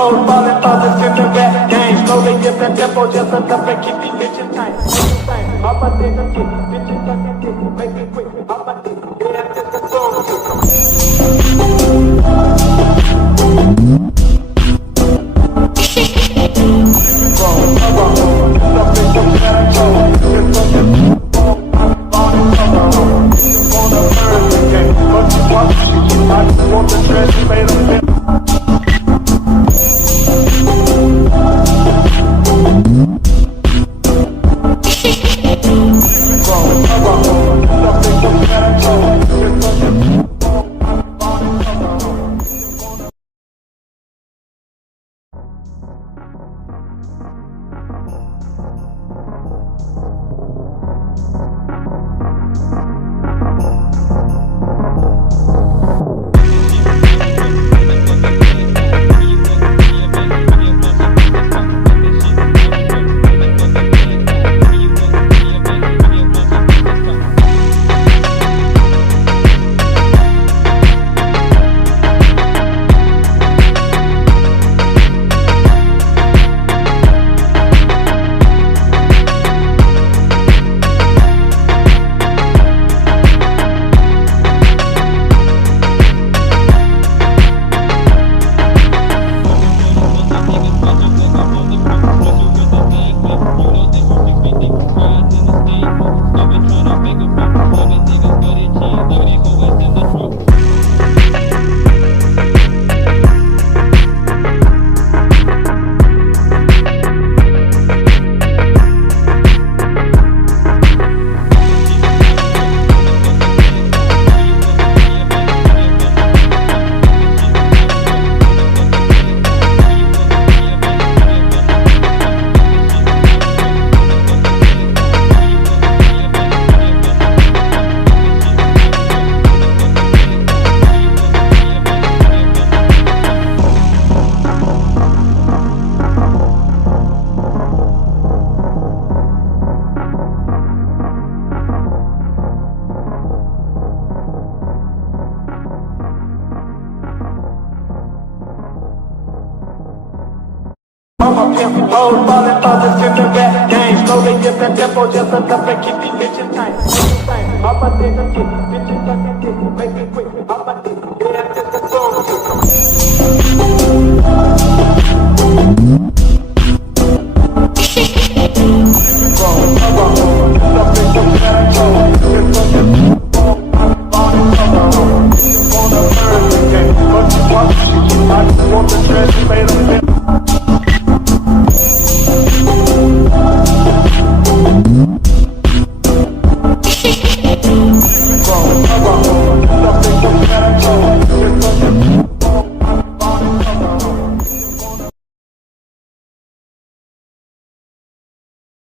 hoes falling others in the rap game. Slowly get that tempo just enough to keep these bitches tight. All my niggas get bitches sucking dick, make it quick. All my niggas, yeah, that's the song. Hoes falling others in the rap game. Slowly get that tempo just enough to keep these bitches tight. All my niggas get bitches sucking dick, make it quick. All my niggas, yeah, that's the song. I just want the dress, made them